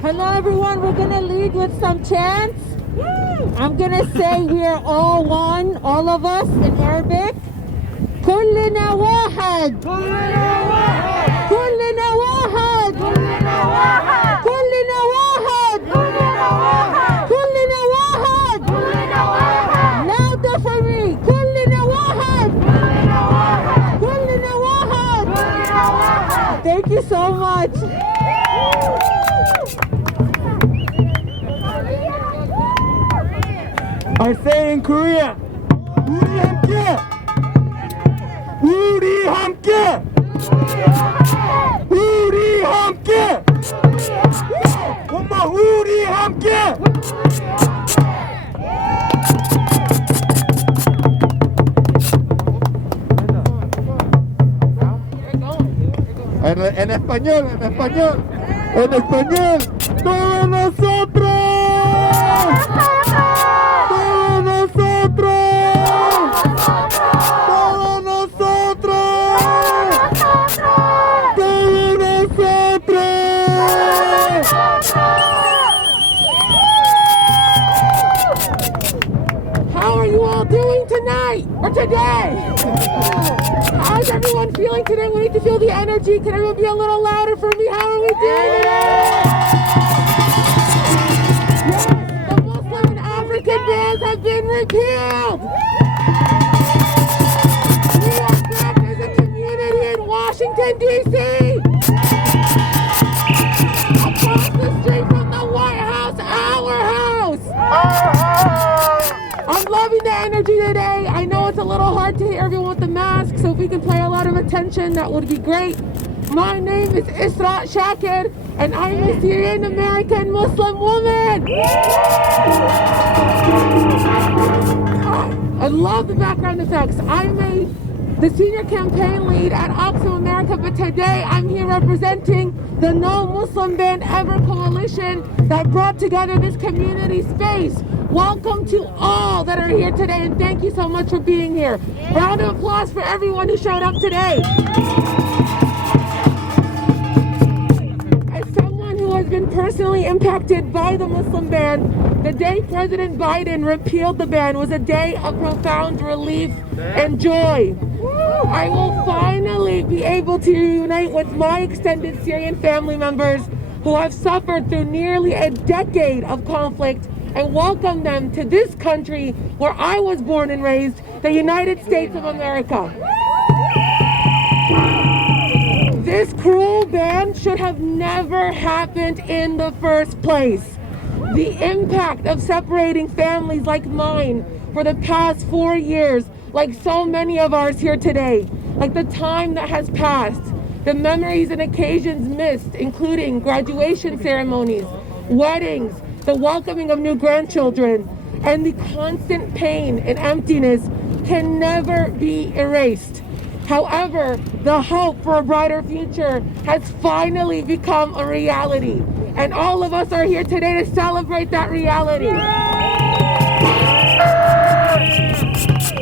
Hello everyone, we're gonna lead with some chants. I'm gonna say we are all one, all of us in Arabic. كلنا واحد كلنا واحد كلنا واحد كلنا واحد كلنا واحد كلنا واحد كلنا واحد كلنا واحد. Louder for me. كلنا واحد كلنا واحد كلنا واحد كلنا واحد. Thank you so much. I say in Korea, 우리 함께, 우리 함께, 우리 함께, 엄마 우리 함께. En español, en español, todos nosotros. How are you all doing tonight or today? How's everyone feeling today? We need to feel the energy. Can everyone be a little louder for me? How are we doing today? Yes, the Muslim and African bans have been repealed. We are back as a community in Washington, D.C. Across the street from the White House, our house. I'm loving the energy today. I know it's a little hard to hear everyone with the mask, so if we can pay a lot of attention, that would be great. My name is Isra Shakir, and I'm a Syrian American Muslim woman. I love the background effects. I'm the senior campaign lead at Oxfam America, but today I'm here representing the No Muslim Ban Ever coalition that brought together this community space. Welcome to all that are here today, and thank you so much for being here. Round of applause for everyone who showed up today. As someone who has been personally impacted by the Muslim ban, the day President Biden repealed the ban was a day of profound relief and joy. I will finally be able to reunite with my extended Syrian family members who have suffered through nearly a decade of conflict and welcome them to this country where I was born and raised, the United States of America. This cruel ban should have never happened in the first place. The impact of separating families like mine for the past 4 years, like so many of ours here today, like the time that has passed, the memories and occasions missed, including graduation ceremonies, weddings, the welcoming of new grandchildren, and the constant pain and emptiness can never be erased. However, the hope for a brighter future has finally become a reality, and all of us are here today to celebrate that reality.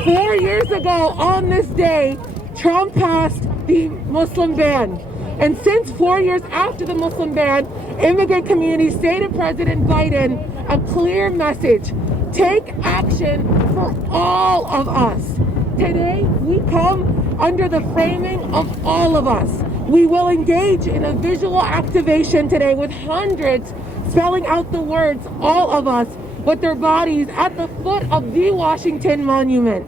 4 years ago on this day, Trump passed the Muslim ban. And since 4 years after the Muslim ban, immigrant communities say to President Biden a clear message: take action for all of us. Today, we come under the framing of all of us. We will engage in a visual activation today with hundreds spelling out the words, all of us, with their bodies at the foot of the Washington Monument.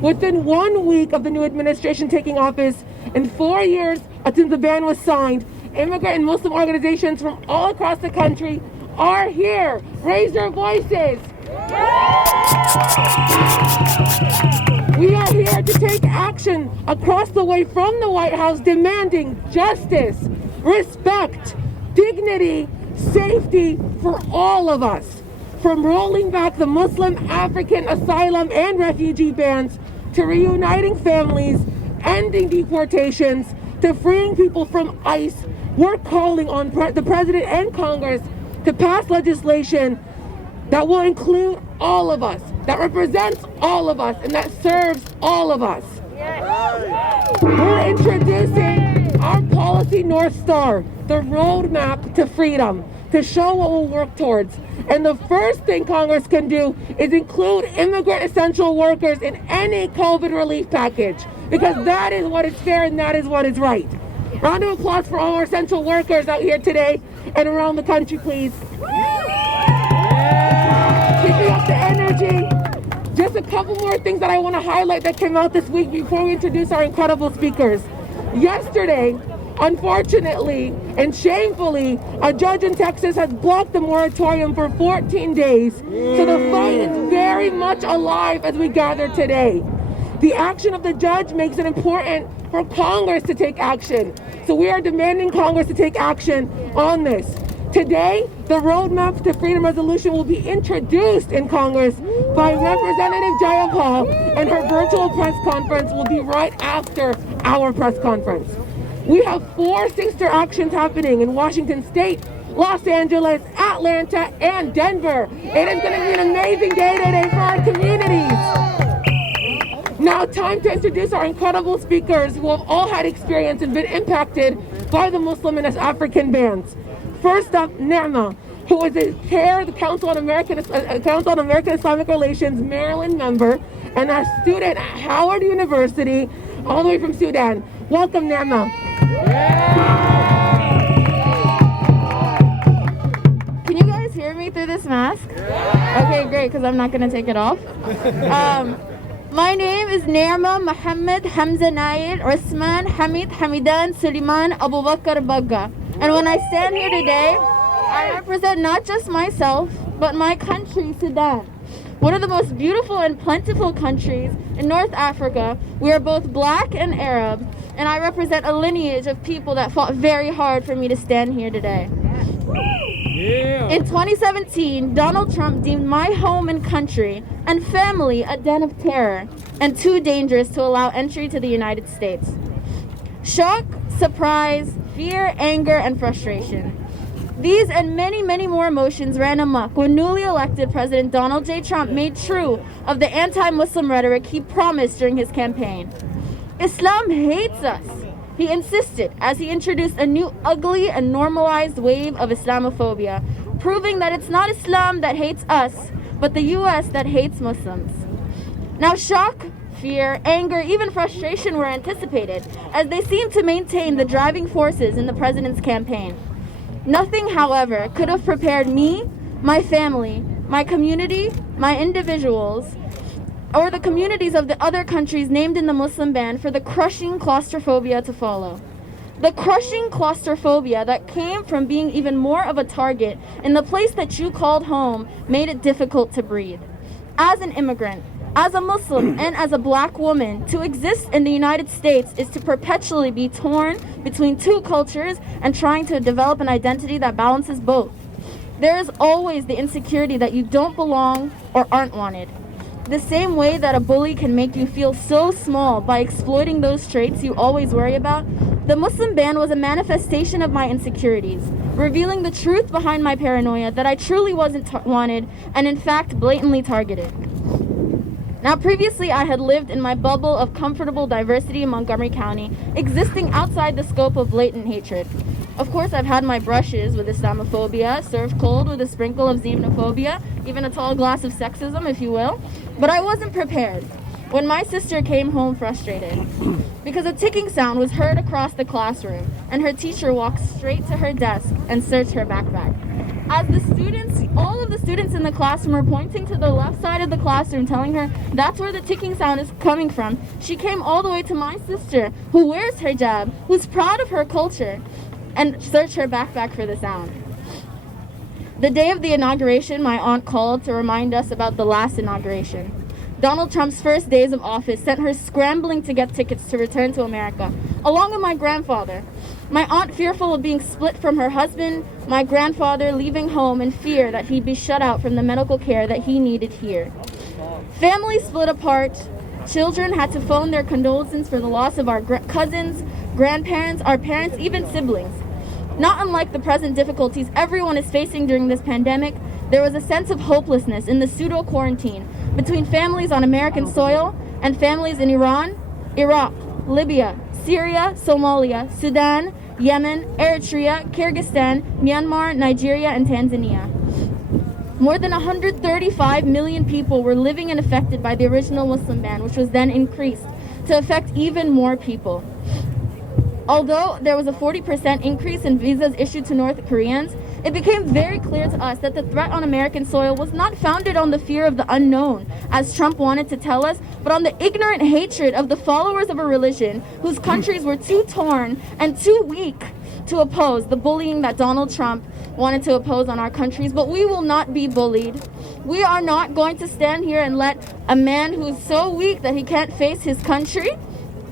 Within 1 week of the new administration taking office, in 4 years since the ban was signed, immigrant and Muslim organizations from all across the country are here. Raise your voices. We are here to take action across the way from the White House, demanding justice, respect, dignity, safety for all of us. From rolling back the Muslim, African, asylum, and refugee bans, to reuniting families, ending deportations, to freeing people from ICE, we're calling on the President and Congress to pass legislation that will include all of us, that represents all of us, and that serves all of us. We're introducing our policy North Star, the roadmap to freedom. to show what we'll work towards. And the first thing Congress can do is include immigrant essential workers in any COVID relief package, because that is what is fair and that is what is right. Round of applause for all our essential workers out here today and around the country, please. Keeping up the energy. Just a couple more things that I want to highlight that came out this week before we introduce our incredible speakers. Yesterday, unfortunately and shamefully, a judge in Texas has blocked the moratorium for 14 days. So the fight is very much alive as we gather today. The action of the judge makes it important for Congress to take action. So we are demanding Congress to take action on this. Today, the roadmap to freedom resolution will be introduced in Congress by Representative Jayapal, and her virtual press conference will be right after our press conference. We have 4 sister actions happening in Washington State, Los Angeles, Atlanta, and Denver. It is going to be an amazing day today for our communities. Now, time to introduce our incredible speakers who have all had experience and been impacted by the Muslim and African bans. First up, Naima, who is the chair of the Council on American Islamic Relations Maryland member and a student at Howard University, all the way from Sudan. Welcome, Naima. Can you guys hear me through this mask? Okay, great, because I'm not going to take it off. My name is Naima Mohammed Hamza Nayed Usman Hamid Hamidan Suleiman Abu Bakr Bagga. And when I stand here today, I represent not just myself, but my country, Sudan. One of the most beautiful and plentiful countries in North Africa. We are both black and Arab, and I represent a lineage of people that fought very hard for me to stand here today. In 2017, Donald Trump deemed my home and country and family a den of terror and too dangerous to allow entry to the United States. Shock, surprise, fear, anger, and frustration. These and many, many more emotions ran amok when newly elected President Donald J. Trump made true of the anti-Muslim rhetoric he promised during his campaign. Islam hates us, he insisted, as he introduced a new ugly and normalized wave of Islamophobia, proving that it's not Islam that hates us, but the U.S. that hates Muslims. Now, shock, fear, anger, even frustration were anticipated, as they seemed to maintain the driving forces in the president's campaign. Nothing, however, could have prepared me, my family, my community, my individuals, or the communities of the other countries named in the Muslim ban for the crushing claustrophobia to follow. The crushing claustrophobia that came from being even more of a target in the place that you called home made it difficult to breathe. As an immigrant, as a Muslim, and as a black woman, to exist in the United States is to perpetually be torn between two cultures and trying to develop an identity that balances both. There is always the insecurity that you don't belong or aren't wanted. The same way that a bully can make you feel so small by exploiting those traits you always worry about, the Muslim ban was a manifestation of my insecurities, revealing the truth behind my paranoia that I truly wasn't wanted and in fact blatantly targeted. Now, previously I had lived in my bubble of comfortable diversity in Montgomery County, existing outside the scope of blatant hatred. Of course, I've had my brushes with Islamophobia, served cold with a sprinkle of xenophobia, even a tall glass of sexism, if you will. But I wasn't prepared when my sister came home frustrated because a ticking sound was heard across the classroom and her teacher walked straight to her desk and searched her backpack. As all of the students in the classroom were pointing to the left side of the classroom, telling her that's where the ticking sound is coming from, she came all the way to my sister, who wears hijab, who's proud of her culture, and searched her backpack for the sound. The day of the inauguration, my aunt called to remind us about the last inauguration. Donald Trump's first days of office sent her scrambling to get tickets to return to America, along with my grandfather. My aunt fearful of being split from her husband, my grandfather leaving home in fear that he'd be shut out from the medical care that he needed here. Families split apart. Children had to phone their condolences for the loss of our cousins, grandparents, our parents, even siblings. Not unlike the present difficulties everyone is facing during this pandemic, there was a sense of hopelessness in the pseudo-quarantine between families on American soil and families in Iran, Iraq, Libya, Syria, Somalia, Sudan, Yemen, Eritrea, Kyrgyzstan, Myanmar, Nigeria, and Tanzania. More than 135 million people were living and affected by the original Muslim ban, which was then increased to affect even more people. Although there was a 40% increase in visas issued to North Koreans, it became very clear to us that the threat on American soil was not founded on the fear of the unknown, as Trump wanted to tell us, but on the ignorant hatred of the followers of a religion whose countries were too torn and too weak to oppose the bullying that Donald Trump wanted to oppose on our countries. But we will not be bullied. We are not going to stand here and let a man who's so weak that he can't face his country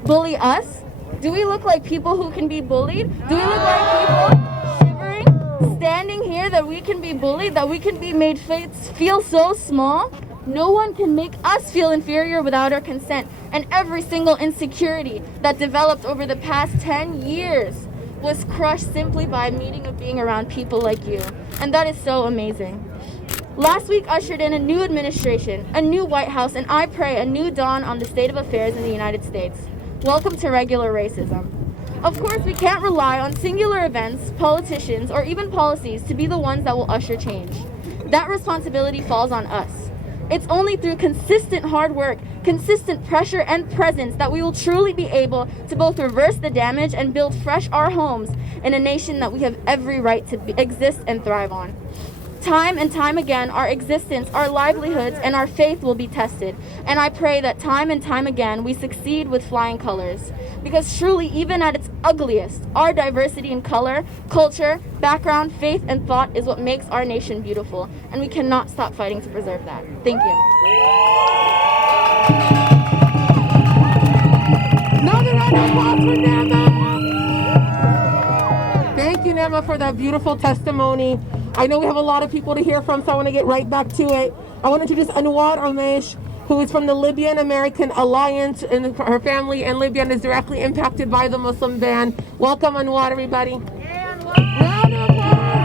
bully us. Do we look like people who can be bullied? Do we look like people shivering, standing here, that we can be bullied, that we can be made feel so small? No one can make us feel inferior without our consent. And every single insecurity that developed over the past 10 years was crushed simply by a meeting of being around people like you. And that is so amazing. Last week ushered in a new administration, a new White House, and I pray a new dawn on the state of affairs in the United States. Welcome to regular racism. Of course, we can't rely on singular events, politicians, or even policies to be the ones that will usher change. That responsibility falls on us. It's only through consistent hard work, consistent pressure, and presence that we will truly be able to both reverse the damage and build fresh our homes in a nation that we have every right to exist and thrive on. Time and time again, our existence, our livelihoods, and our faith will be tested. And I pray that time and time again, we succeed with flying colors. Because truly, even at its ugliest, our diversity in color, culture, background, faith, and thought is what makes our nation beautiful. And we cannot stop fighting to preserve that. Thank you. Another round of applause for Nema! Thank you, Nema, for that beautiful testimony. I know we have a lot of people to hear from, so I want to get right back to it. I want to introduce Anwar Omesh, who is from the Libyan American Alliance, and her family in Libya is directly impacted by the Muslim ban. Welcome, Anwar, everybody. Round of applause.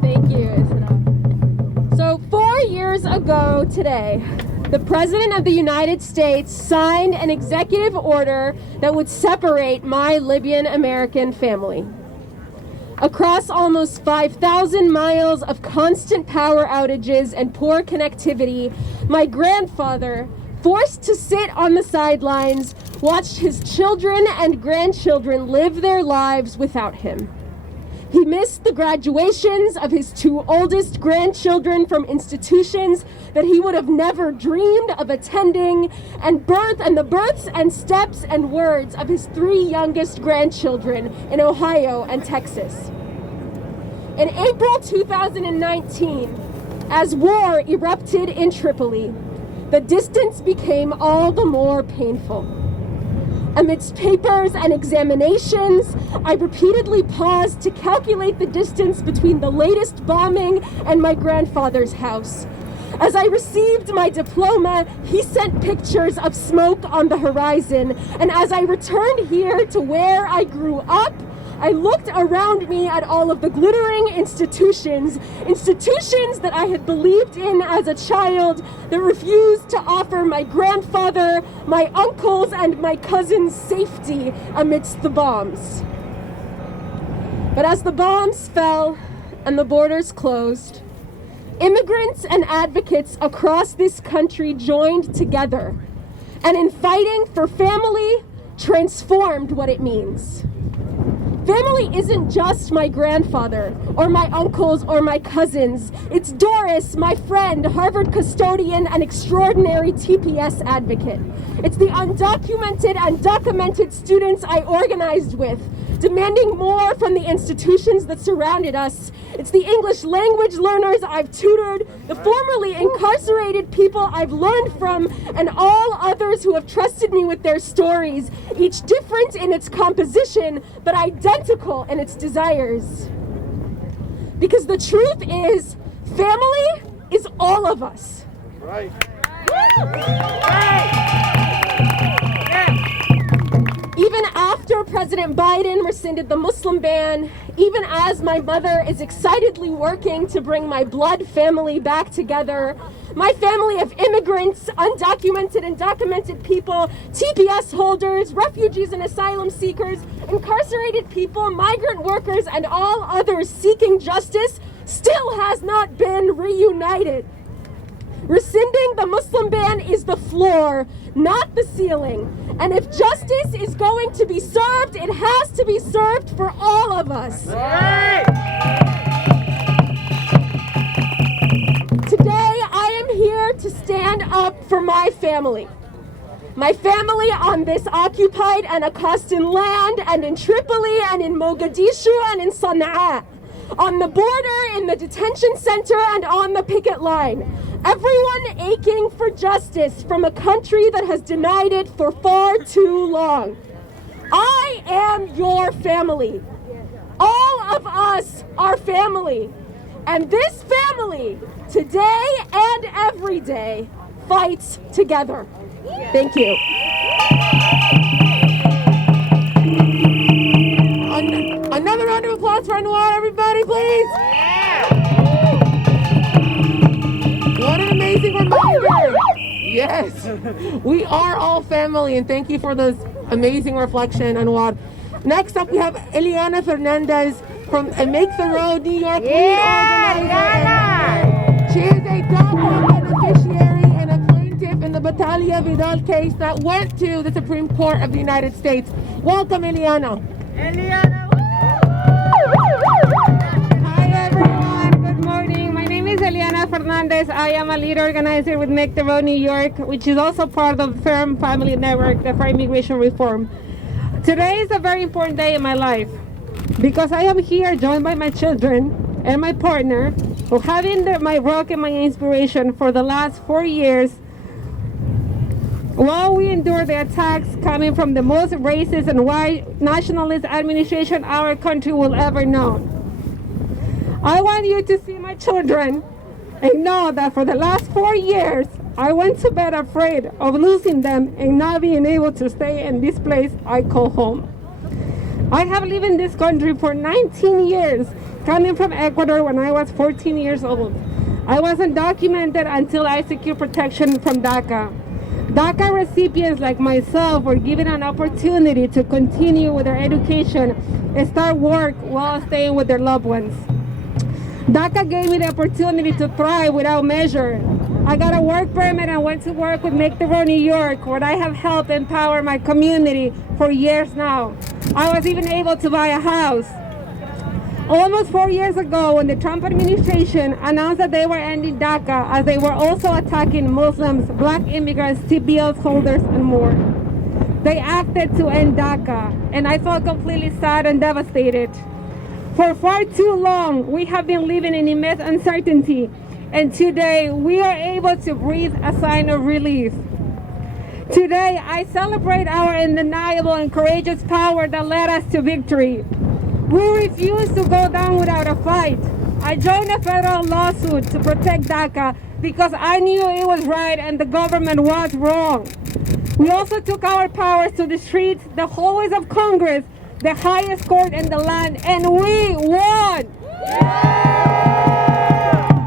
Thank you, Isra. So 4 years ago today, the President of the United States signed an executive order that would separate my Libyan American family. Across almost 5,000 miles of constant power outages and poor connectivity, my grandfather, forced to sit on the sidelines, watched his children and grandchildren live their lives without him. He missed the graduations of his 2 oldest grandchildren from institutions that he would have never dreamed of attending, and the births and steps and words of his 3 youngest grandchildren in Ohio and Texas. In April 2019, as war erupted in Tripoli, the distance became all the more painful. Amidst papers and examinations, I repeatedly paused to calculate the distance between the latest bombing and my grandfather's house. As I received my diploma, he sent pictures of smoke on the horizon, and as I returned here to where I grew up, I looked around me at all of the glittering institutions that I had believed in as a child, that refused to offer my grandfather, my uncles, and my cousins safety amidst the bombs. But as the bombs fell and the borders closed, immigrants and advocates across this country joined together, and in fighting for family, transformed what it means. Family isn't just my grandfather, or my uncles, or my cousins. It's Doris, my friend, Harvard custodian, and extraordinary TPS advocate. It's the undocumented and documented students I organized with, demanding more from the institutions that surrounded us. It's the English language learners I've tutored, the formerly incarcerated people I've learned from, and all others who have trusted me with their stories, each different in its composition, but identical in its desires. Because the truth is, family is all of us. Right. Even after President Biden rescinded the Muslim ban, even as my mother is excitedly working to bring my blood family back together, my family of immigrants, undocumented and documented people, TPS holders, refugees and asylum seekers, incarcerated people, migrant workers, and all others seeking justice still has not been reunited. Rescinding the Muslim ban is the floor, not the ceiling. And if justice is going to be served, it has to be served for all of us. Today, I am here to stand up for my family. My family on this occupied and Anacostan land, and in Tripoli, and in Mogadishu, and in Sana'a. On the border, in the detention center, and on the picket line. Everyone aching for justice from a country that has denied it for far too long. I am your family. All of us are family. And this family, today and every day, fights together. Thank you. Another round of applause for Anwar, everybody, please. What an amazing reminder. Yes, we are all family, and thank you for this amazing reflection, Anwar. Next up, we have Eliana Fernandez from Make the Road, New York. She is a DACA beneficiary and a plaintiff in the Battaglia Vidal case that went to the Supreme Court of the United States. Welcome, Eliana. Hi everyone, good morning. My name is Eliana Fernandez. I am a lead organizer with Make the Road New York, which is also part of Firm Family Network for Immigration Reform. Today is a very important day in my life because I am here joined by my children and my partner who have been my rock and my inspiration for the last 4 years while we endure the attacks coming from the most racist and white nationalist administration our country will ever know. I want you to see my children and know that for the last 4 years, I went to bed afraid of losing them and not being able to stay in this place I call home. I have lived in this country for 19 years, coming from Ecuador when I was 14 years old. I wasn't documented until I secured protection from DACA. DACA recipients like myself were given an opportunity to continue with their education and start work while staying with their loved ones. DACA gave me the opportunity to thrive without measure. I got a work permit and went to work with Make the Road New York, where I have helped empower my community for years now. I was even able to buy a house. Almost 4 years ago, when the Trump administration announced that they were ending DACA, as they were also attacking Muslims, black immigrants, TPS holders, and more. They acted to end DACA, and I felt completely sad and devastated. For far too long, we have been living in immense uncertainty, and today we are able to breathe a sign of relief. Today, I celebrate our undeniable and courageous power that led us to victory. We refuse to go down without a fight. I joined a federal lawsuit to protect DACA because I knew it was right and the government was wrong. We also took our powers to the streets, the hallways of Congress, the highest court in the land, and we won!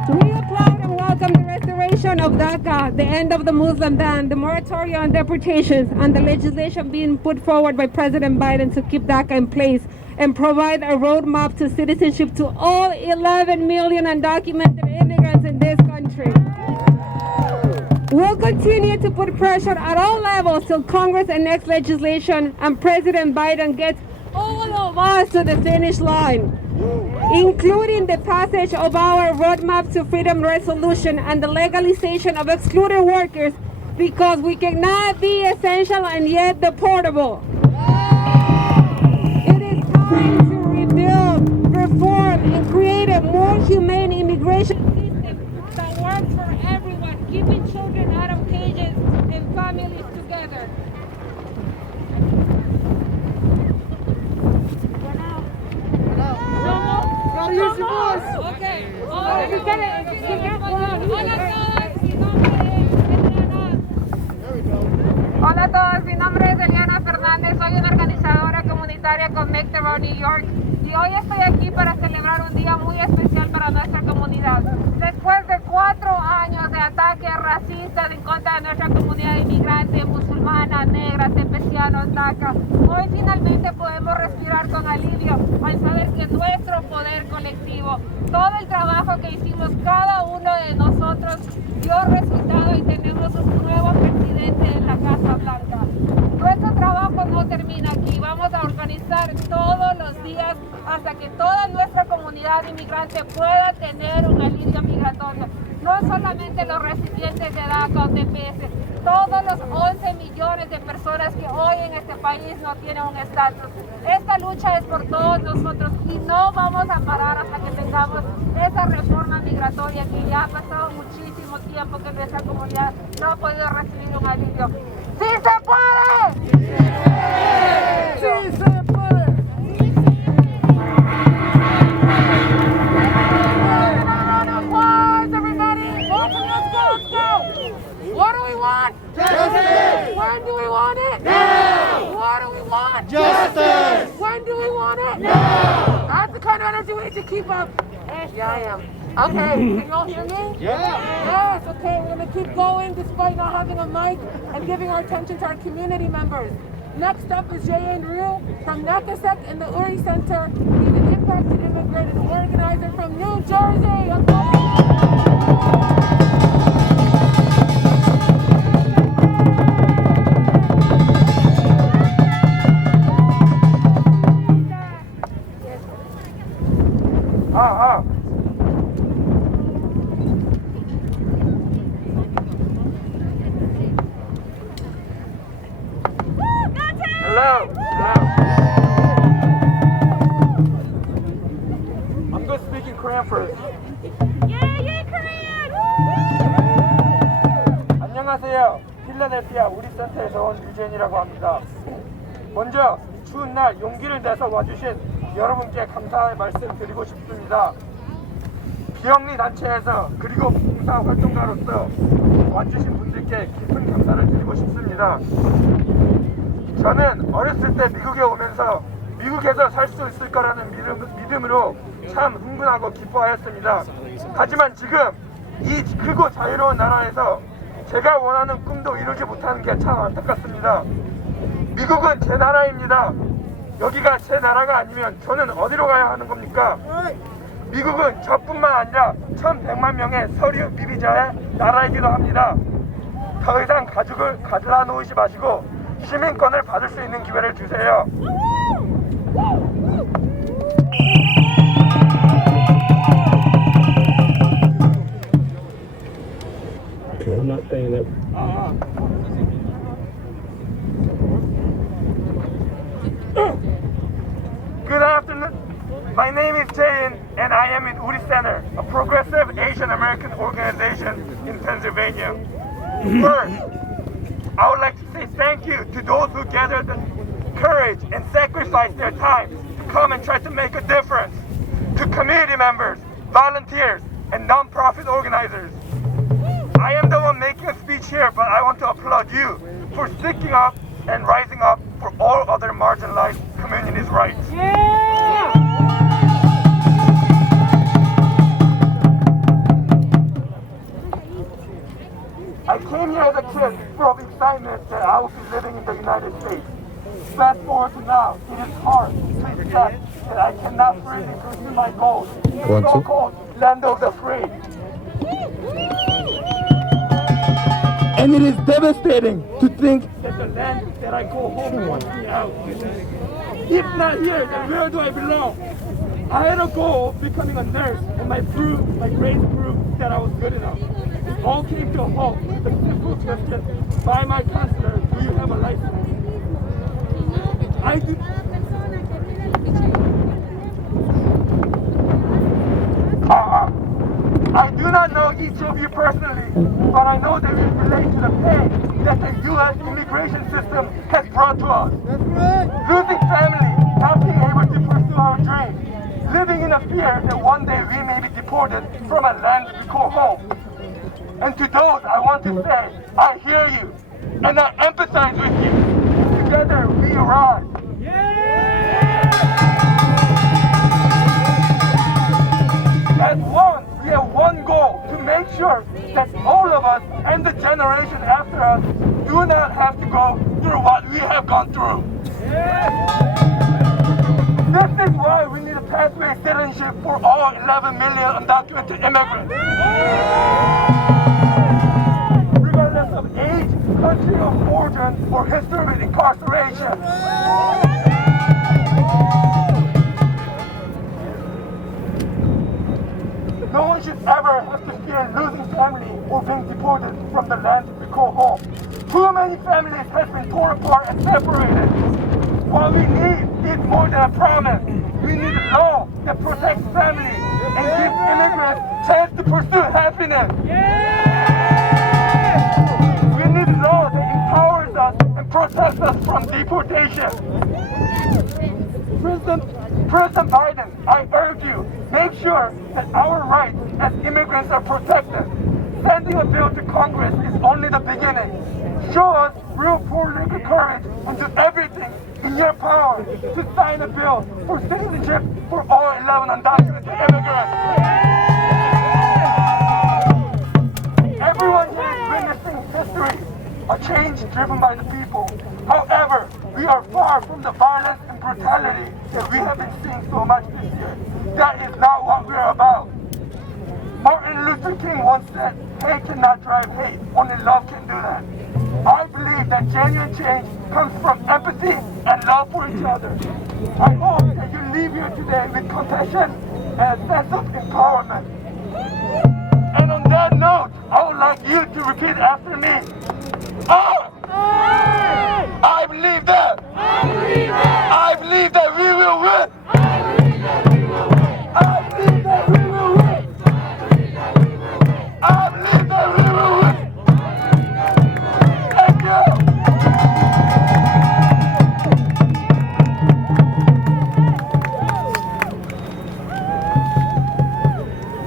We applaud and welcome the restoration of DACA, the end of the Muslim ban, the moratorium on deportations, and the legislation being put forward by President Biden to keep DACA in place and provide a roadmap to citizenship to all 11 million undocumented immigrants in this country. We'll continue to put pressure at all levels till Congress enacts legislation and President Biden gets all of us to the finish line, including the passage of our Roadmap to Freedom resolution and the legalization of excluded workers, because we cannot be essential and yet deportable. Time to rebuild, reform, and create a more humane immigration system that works for everyone, keeping children out of cages and families together. Hola a todos, mi nombre es Eliana Fernández, soy una organizadora comunitaria con Make the Road New York y y hoy estoy aquí para celebrar un día muy especial para nuestra comunidad. Después de 4 años de ataques racistas en contra de nuestra comunidad inmigrante, musulmana, negra, tepecianos, naca, hoy finalmente podemos respirar con alivio al saber que nuestro poder colectivo, todo el trabajo que hicimos cada uno de nosotros dio resultado y tenemos un nuevo presidente en la Casa Blanca. Nuestro trabajo no termina aquí, vamos a organizar todos los días hasta que toda nuestra comunidad inmigrante pueda tener un alivio migratorio. No solamente los residentes de DACA o TPS, todos los 11 millones de personas que hoy en este país no tienen un estatus. Esta lucha es por todos nosotros y no vamos a parar hasta que tengamos esa reforma migratoria que ya ha pasado muchísimo tiempo que nuestra comunidad no ha podido recibir un alivio. ¡Sí se puede! ¡Sí se puede! What do we want? Justice! When do we want it? Now! What do we want? Justice! When do we want it? Now! That's the kind of energy we need to keep up. Yeah, I am. Okay, can you all hear me? Yeah! Yes, okay, we're going to keep going despite not having a mic and giving our attention to our community members. Next up is Jayan Rue from Nakasek in the Uri Center. He's an impacted immigrant and organizer from New Jersey. Hello. I'm going to speak in Korean first. Yeah, Korean! 안녕하세요. 필라델피아 우리 센터에서 온 유재인이라고 합니다. 먼저 이 추운 날 용기를 내서 와주신 여러분께 감사의 말씀 드리고 싶습니다. 비영리 단체에서 그리고 봉사 활동가로서 와주신 분들께 깊은 감사를 드리고 싶습니다. 저는 어렸을 때 미국에 오면서 미국에서 살 수 있을 거라는 믿음으로 참 흥분하고 기뻐하였습니다. 하지만 지금 이 크고 자유로운 나라에서 제가 원하는 꿈도 이루지 못하는 게 참 안타깝습니다. 미국은 제 나라입니다. 여기가 제 나라가 아니면 저는 어디로 가야 하는 겁니까? 미국은 저뿐만 아니라 1100만 명의 서류 미비자의 나라이기도 합니다. 더 이상 가족을 가들어 놓으시 마시고 시민권을 받을 수 있는 기회를 주세요. I'm not saying that. Good afternoon. My name is Jain and I am in Uri Center, a progressive Asian American organization in Pennsylvania. First, I would like to say thank you to those who gathered the courage and sacrificed their time to come and try to make a difference. To community members, volunteers, and non-profit organizers. I am the one making a speech here, but I want to applaud you for sticking up and rising up for all other marginalized communities' rights. I came here as a kid full of excitement that I would be living in the United States. Fast forward to now, it is hard to accept that I cannot freely pursue my goals in the so-called land of the free. And it is devastating to think that the land that I call home wants me out. If not here, then where do I belong? I had a goal of becoming a nurse, and my grades proved that I was good enough. It all came to a halt with the simple question by my counselor, do you have a license? I do not know each of you personally, but I know that we relate to the pain that the U.S. immigration system has brought to us. Losing family, not being able to pursue our dreams, living in a fear that one day we may be deported from a land we call home. And to those, I want to say, I hear you, and I empathize with you. Together, we rise. sure that all of us and the generation after us do not have to go through what we have gone through. This is why we need a pathway citizenship for all 11 million undocumented immigrants. Regardless of age, country of origin, or history with incarceration. No one should ever have to fear losing family or being deported from the land we call home. Too many families have been torn apart and separated. What we need is more than a promise. We need a law that protects families and gives immigrants a chance to pursue happiness. We need a law that empowers us and protects us from deportation. President Biden, I urge you, make sure that our rights as immigrants are protected. Sending a bill to Congress is only the beginning. Show us real political courage and do everything in your power to sign a bill for citizenship for all 11 undocumented immigrants. Everyone here is witnessing history, a change driven by the people. However, we are far from the violence and brutality that we have been seeing so much this year. That is not what we are about. Martin Luther King once said, hate cannot drive hate, only love can do that. I believe that genuine change comes from empathy and love for each other. I hope that you leave here today with compassion and a sense of empowerment. And on that note, I would like you to repeat after me. I believe that. I believe that we will win. I believe that we will win. I believe that we will win. I believe that we will win. Thank you.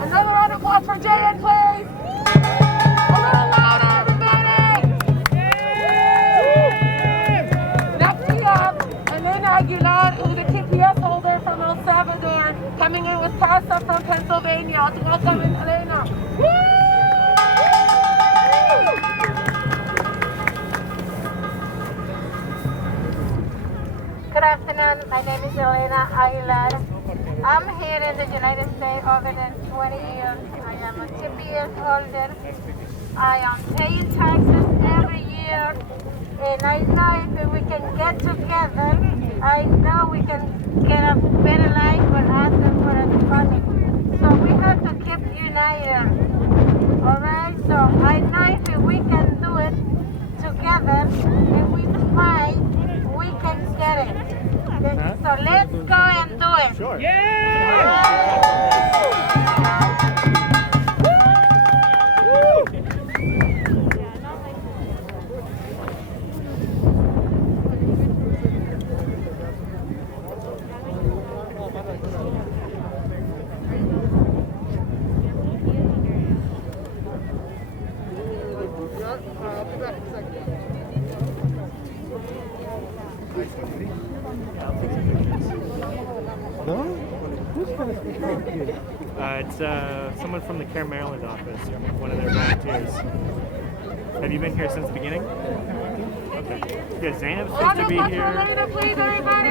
Another round of applause for JN, please. A little louder, everybody. Next we have Elena Aguilar, who's a TPS holder from El Salvador, coming in with CASA from Pennsylvania. Let's welcome Elena. Good afternoon. My name is Elena Aguilar. I'm here in the United States over than 20 years. I am a TPS holder. I am paying taxes every year. And I know if we can get together, I know we can get a better life for us and for our family. So we have to keep united. Alright? So I know if we can do it together and we fight, we can get it. So let's go and do it. Sure. It's someone from the Care Maryland office, one of their volunteers. Have you been here since the beginning? Okay. Yeah, Zainab's supposed to be here. Elena, please, everybody.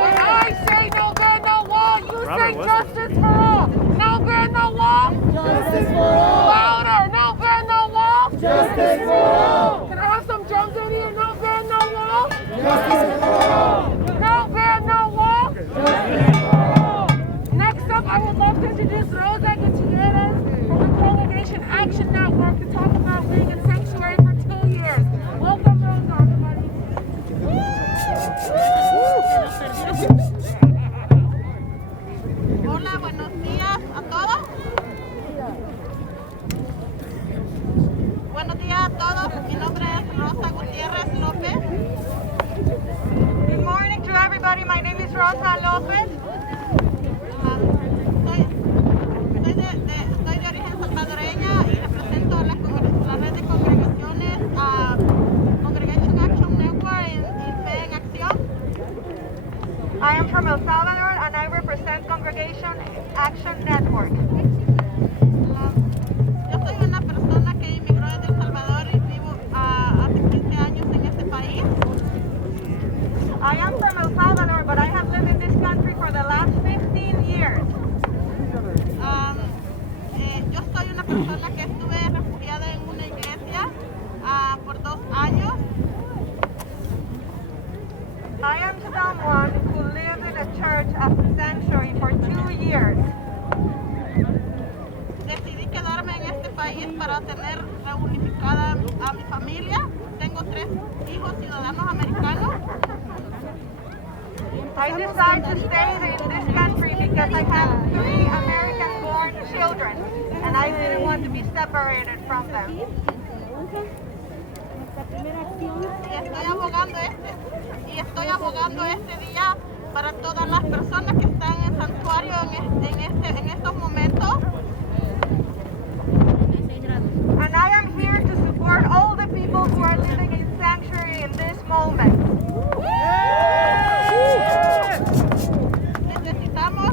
When I say no ban, no wall, you say justice for all. No ban, no wall. Justice for all. Louder. No ban, no wall. Justice for all. Can I have some drums in here? No ban, no wall. Justice for all. No ban, no wall. Justice for all. Next up, I would love to introduce Rosa Gutierrez from the Congregation Action Network to talk about being in sanctuary for 2 years. Welcome, Rosa, everybody. Hola, buenos días a todos. Buenos días a todos. Mi nombre es Rosa Gutierrez López. Good morning to everybody. My name is Rosa López. Soy de origen salvadoreña y represento la red de congregaciones Congregation Action Network en Fe en Acción. I am from El Salvador and I represent Congregation Action Network. reunificada a mi familia. Tengo 3 hijos ciudadanos americanos. I decided to stay in this country because I have 3 American-born children, and I didn't want to be separated from them. Y estoy abogando este día para todas las personas que están en santuario en estos momentos. And I am here to support all the people who are living in sanctuary in this moment. Necesitamos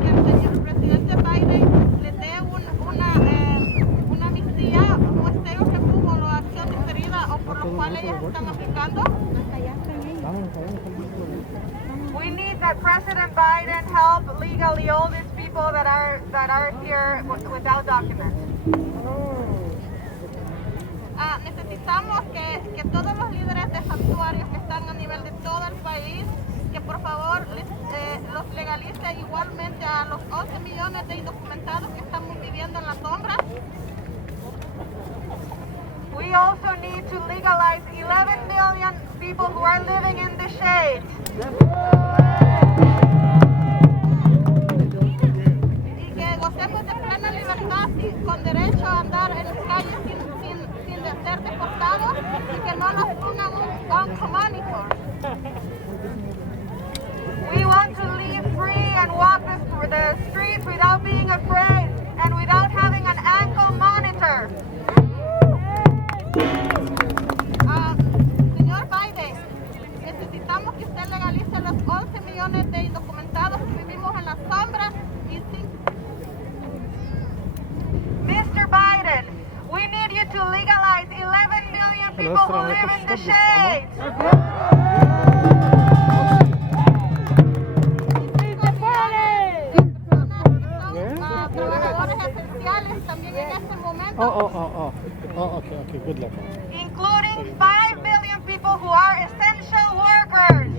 que el señor presidente Biden le dé una amnistía, un muestreo refugio o acción diferida o por lo cual ellos están aplicando. We need that President Biden help legally all these people that are here without documents. Necesitamos que todos los líderes de santuarios que están a nivel de todo el país, que por favor los legalice igualmente a los 11 millones de indocumentados que estamos viviendo en la sombra. We also need to legalize 11 million people who are living in the shade. Y que gocemos de plena libertad con derecho a andar en las calles sin ser deportados y que no nos pongan un commonitor. We want to live free and walk the streets without being afraid and without having an ankle monitor. Señor Biden, necesitamos que usted legalice los 11 millones de indocumentados que vivimos en la sombra y sin... Mr. Biden, we need you to legalize 11 million people who live in the shade. Trabajadores esenciales también en este momento. Okay, good luck. Including 5 million people who are essential workers.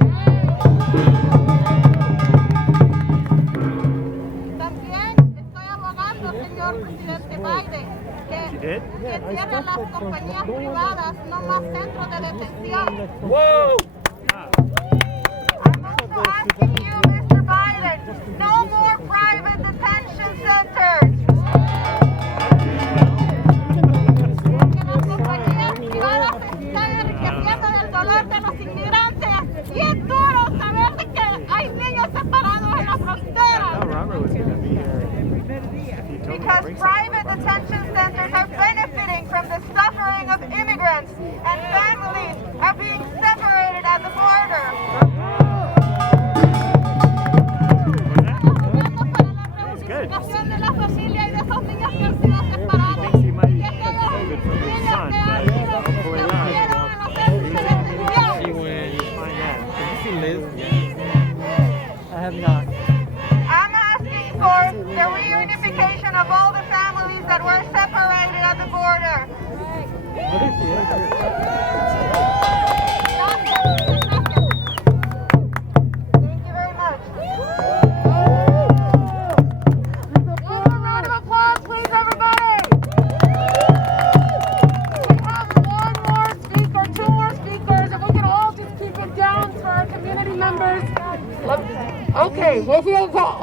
También estoy abogando, señor presidente Biden, que cierren las compañías privadas, no más centros de detención. I'm also asking you, Mr. Biden, no more private detention centers. De los inmigrantes y es duro saber de que hay niños separados en la frontera. Because private detention centers are benefiting from the suffering of immigrants and families are being separated at the border. Reunificación de la familia y de esos niños que han sido separados. Y que aquellos niños que han sido I have not. I'm asking for the reunification of all the families that were separated at the border. Thank you very much. One round of applause, please, everybody. We have two more speakers, and we can all just keep it down for our community members. Okay, well,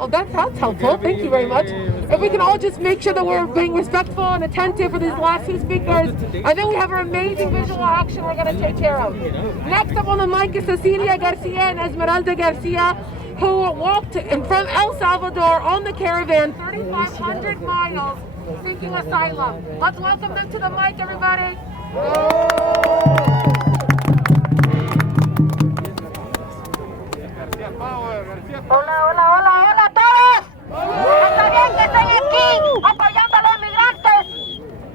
that's helpful. Thank you very much. If we can all just make sure that we're being respectful and attentive for these last 2 speakers, and then we have our amazing visual action we're going to take care of. Next up on the mic is Cecilia Garcia and Esmeralda Garcia, who walked from El Salvador on the caravan 3,500 miles seeking asylum. Let's welcome them to the mic, everybody. Hola a todos. Está bien que estén aquí apoyando a los migrantes,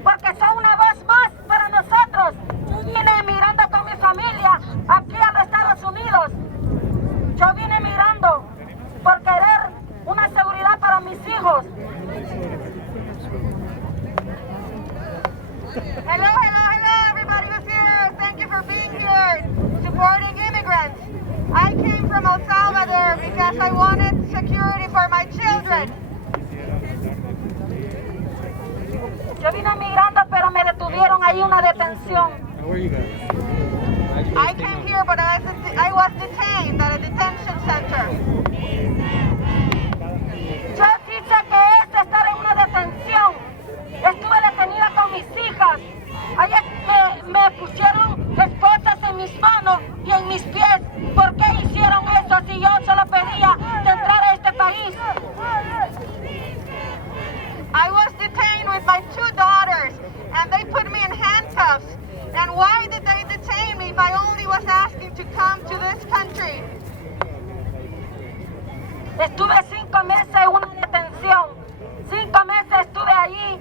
porque son una voz más para nosotros. Vine emigrando con mi familia aquí a los Estados Unidos. Yo vine emigrando por querer una seguridad para mis hijos. Hello, everybody who's here. Thank you for being here, supporting immigrants. I came from El Salvador because I wanted security for my children. Yo vine migrando, pero me detuvieron detención. Where are you guys? I came here, but I was detained at a detention center. Yo sí sé que es estar en una detención. Estuve detenida con mis hijas. Ayer me pusieron esposas en mis manos y en mis pies. ¿Por qué hicieron eso si yo solo pedía de entrar a este país? I was detained with my 2 daughters, and they put me in handcuffs. And why did they detain me if I only was asking to come to this country? Estuve 5 meses en una detención. 5 meses estuve allí.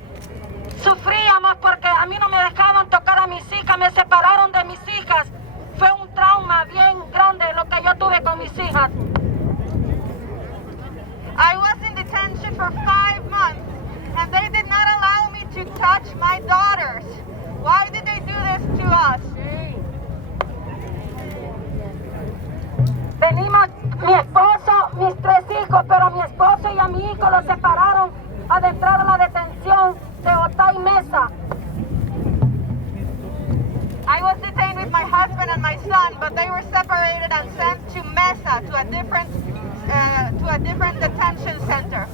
Sufríamos porque a mí no me dejaban tocar a mis hijas, me separaron de mis hijas. Fue un trauma bien grande lo que yo tuve con mis hijas. I was in detention for 5 months, and they did not allow me to touch my daughters. Why did they do this to us? Venimos, mi esposo, mis 3 hijos, pero mi esposo y a mi hijo los separaron adentrar a la detención de Otay Mesa. I was detained with my husband and my son, but they were separated and sent to Mesa, to a different detention center.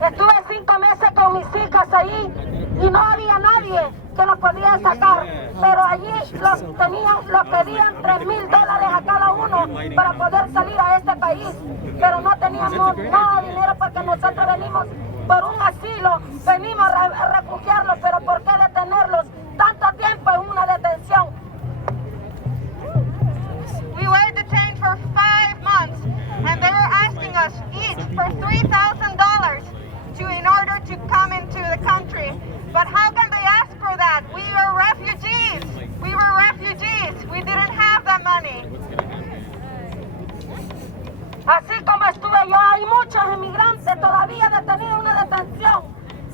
Estuve 5 meses con mis hijas ahí y no había nadie que nos podía sacar, pero allí los pedían $3,000 a cada uno para poder salir a este país, pero no teníamos nada de dinero porque nosotros venimos por un asilo, venimos a refugiarlos, pero ¿por qué detenerlos tanto tiempo en una detención? We were detained for 5 months, and they were asking us each for $3,000 in order to come into the country. But how can they ask for that? We are refugees. We were refugees. We didn't have that money. Así como estuve yo, hay muchos inmigrantes todavía detenidos en una detención.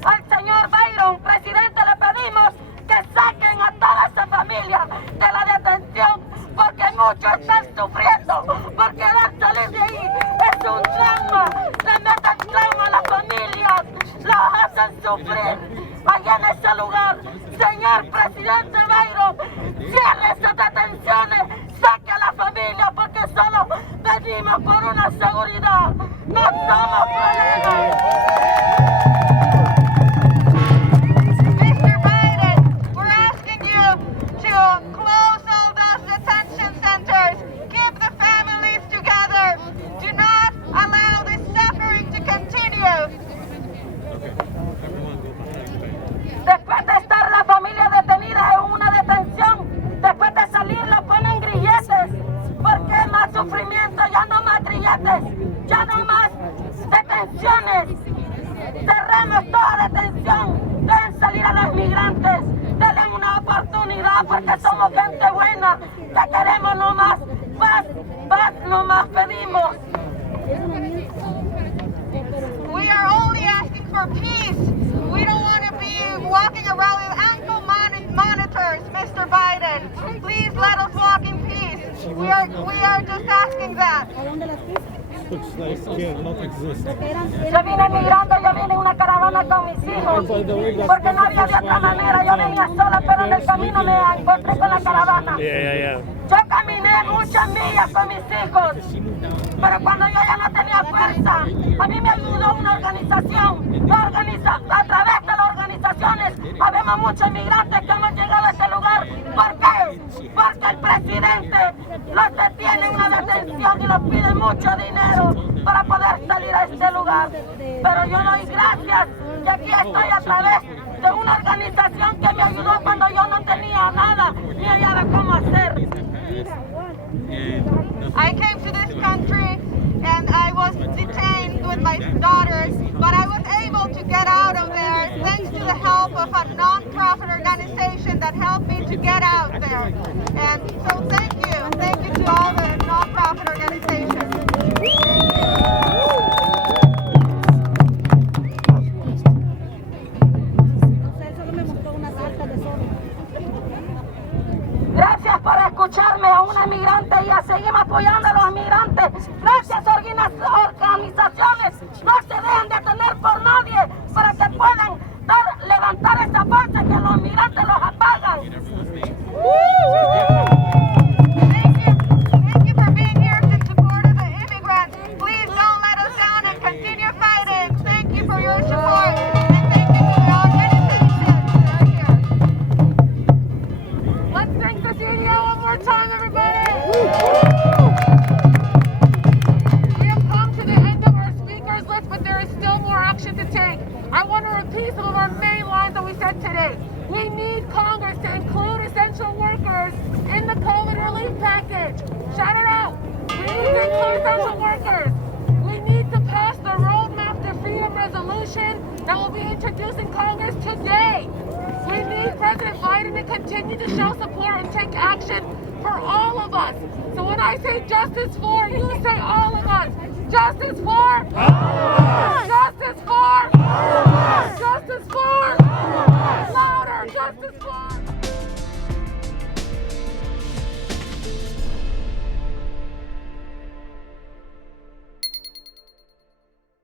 Al señor Byron, presidente, le pedimos que saquen a toda esa familia de la detención, porque muchos están sufriendo por querer salir de ahí. Es un trauma, le meten trauma a las familias, las hacen sufrir allá en ese lugar. Señor presidente Byron, cierre esas detenciones, saque a la familia, porque solo venimos por una seguridad, no somos problemas. Mr. Biden, we're asking you to close all those detention centers, keep the families together, do not allow this suffering to continue. Después de estar la familia detenida en una detención, después de salir lo ponen grilletes, porque más sufrimiento, ya no más grilletes, ya no más detenciones. Cerremos toda detención, deben salir a los inmigrantes, denle una oportunidad porque somos gente buena, que queremos nomás paz nomás pedimos. We are only asking for peace. We don't want to be walking around with ankle monitors, Mr. Biden. Please let us walk in peace. We are just asking that. Looks like cannot exist. Yo vine migrando, yo vine en una caravana con mis hijos, porque no había de otra manera. Yo venía sola, pero en el camino me encontré con la caravana. Yo caminé muchas millas con mis hijos, pero cuando yo ya no tenía fuerza, a mí me ayudó una organización. A través de las organizaciones, habemos muchos inmigrantes que hemos llegado a este lugar. ¿Por qué? Porque el presidente los detiene en una detención y los pide mucho dinero para poder salir a este lugar. Pero yo doy gracias que aquí estoy a través de una organización que me ayudó cuando yo no tenía nada ni hallaba cómo hacer. I came to this country and I was detained with my daughters, but I was able to get out of there thanks to the help of a non-profit organization that helped me to get out there. And so thank you to all the non-profit organizations. Gracias por escucharme a una inmigrante y a seguir apoyando a los inmigrantes. Gracias organizaciones, no se dejen detener por nadie para que puedan levantar esa parte que inmigrantes los apagan. Thank you for being here in support of the immigrants. Please don't let us down and continue fighting. Thank you for your support. And thank you for the organizations that are here. Let's thank the CDO one more time, everybody. We have come to the end of our speakers list, but there is still more action to take. I want to repeat some of our main lines that we said today. We need Congress to include essential workers in the COVID relief package. Shout it out. We need to include essential workers. We need to pass the Roadmap to Freedom resolution that will be introduced in Congress today. We need President Biden to continue to show support and take action for all of us. So when I say justice for, you say all of us. Justice for? All of us. Justice for? All of us. Justice for? All of us.